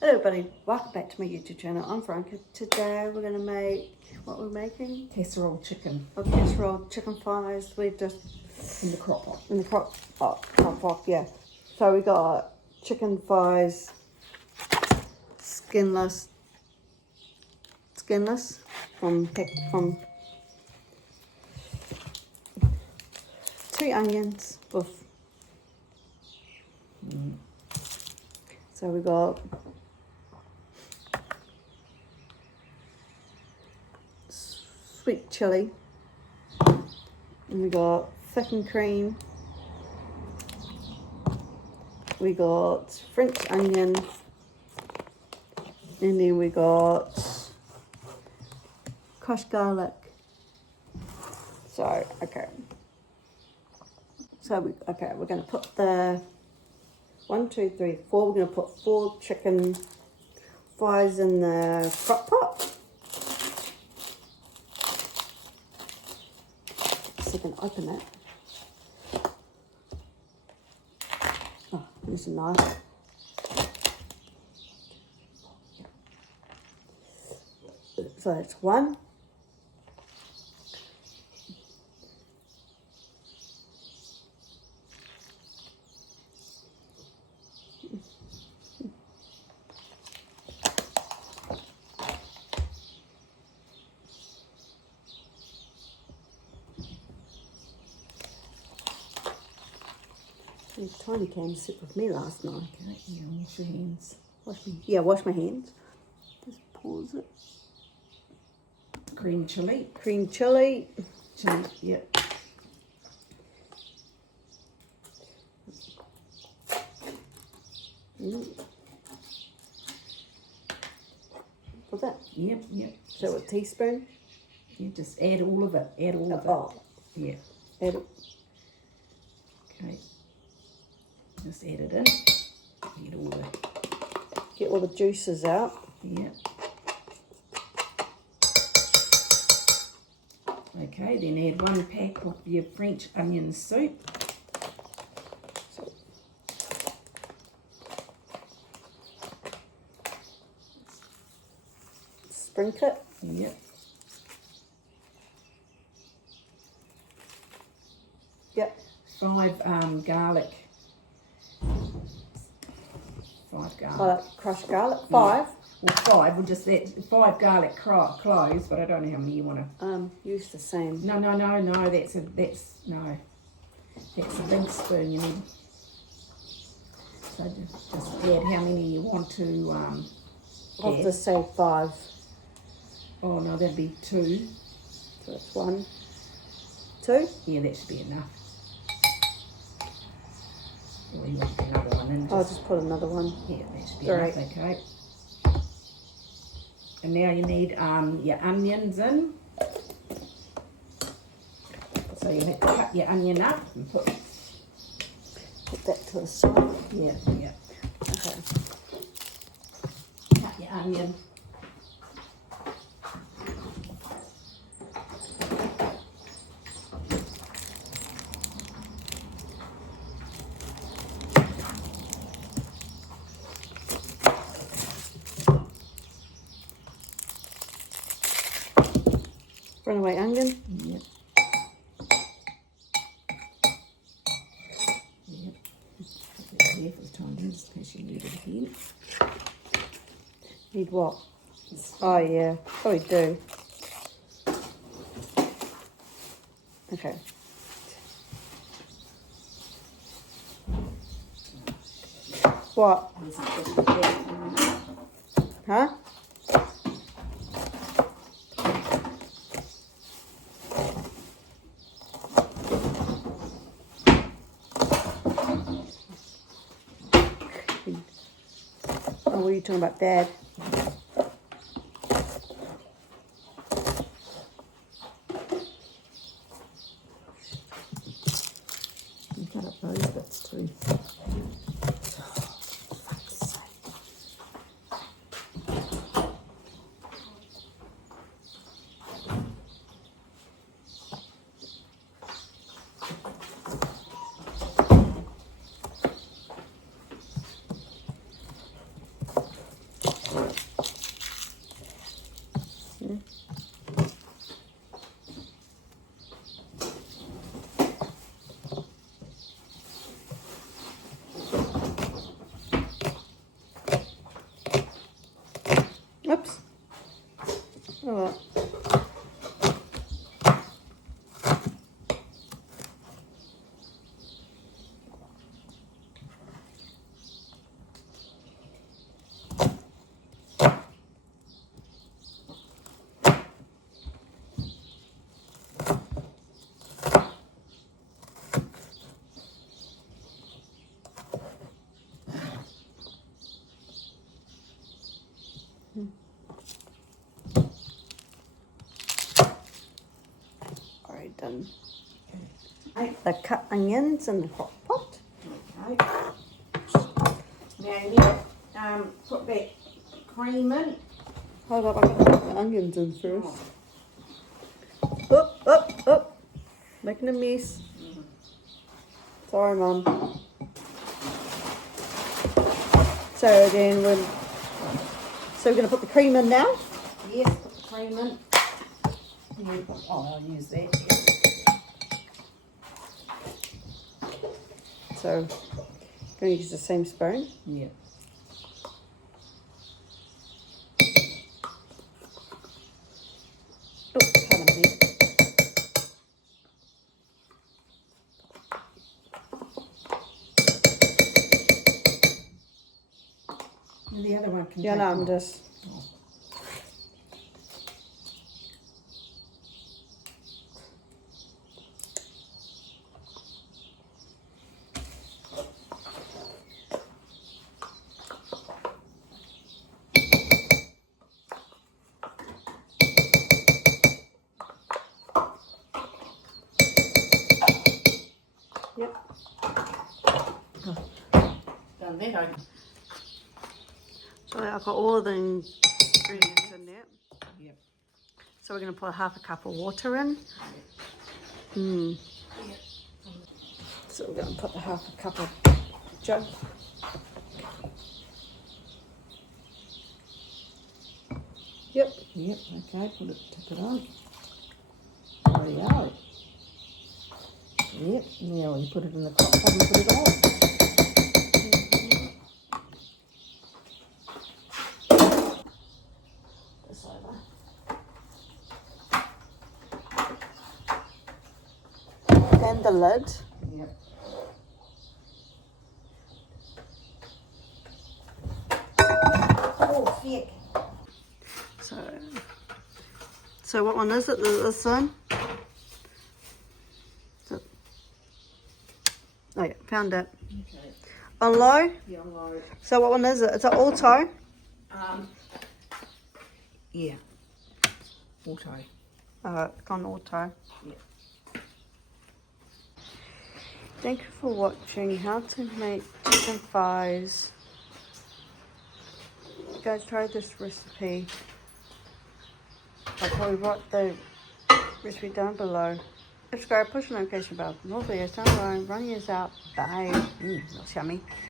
Hello everybody, welcome back to my YouTube channel. I'm Franca. Today we're going to make, what we're making? Casserole chicken. Oh, casserole chicken thighs. We just... In the crock pot. In the crock pot, yeah. So we got chicken thighs, skinless, from 2 onions with... So we got sweet chilli, and we got thickened cream, we got French onion, and then we got crushed garlic. So we're going to put the 1, 2, 3, 4. We're going to put 4 chicken thighs in the crock pot. So we can open it. Oh, there's a knife. So that's 1. These tiny cans sit with me last night. Okay, yeah, wash your hands. Wash my hands. Just pause it. Cream chilli. Cream chilli. Chilli, yep. What's that? Yep. So a teaspoon? You just add all of it. Oh. Yeah. Add it. Okay. Just add it in. Get all the juices out. Yep. Okay, then add 1 pack of your French onion soup. Sprinkle it. Yep. Yep. 5 garlic. 5 garlic. Crushed garlic. 5. Well, 5. We'll just that 5 garlic cloves, but I don't know how many you want to. Use the same. No. That's a big spoon. You need. So just add how many you want to. I'll just say 5. Oh no, that'd be 2. So that's 1, 2. Yeah, that should be enough. Or you want to put another one in? I'll just put another one. Yeah, that should be enough. Okay. And now you need your onions in. So you have to cut your onion up and put that to the side. Yeah. Okay. Cut your onion. Runaway onion. Yep. Put that there for the time being, just in case you need it again. Need what? Oh yeah, probably do. Okay. What? Huh? Oh, what are you talking about, Dad? You cut up those bits too. Oops. Oh well. Already done. The cut onions in the hot pot. Okay. Now you need to put that cream in. Hold up, I got to put the onions in first. Up. Making a mess. Sorry, Mum. So then we're going to put the cream in now. Yes, put the cream in. I'll use that. Yeah. So going to use the same spoon. Yeah. Oh, pardon me. And the other one can Yeah, take no, I'm off. just. Oh. Yep. Done that, I So I've got all of the ingredients in there. Yep. So we're going to put half a cup of water in. Yep. So we're going to put the half a cup of jug. Yep. Yep, okay, tip it on. There you go. Yep, now you put it in the crock pot and put it on. This over. Then the lid. Yep. Oh, thick. So what one is it? This one? Oh yeah, found it. Okay. On low. Yeah, low. So what one is it? It's an auto. Yeah. Auto. It's on auto. Yeah. Thank you for watching how to make chicken thighs. You guys try this recipe. I'll probably write the recipe down below. Subscribe, push the notification bell. More videos down the line. Run yours out. Bye. Looks yummy.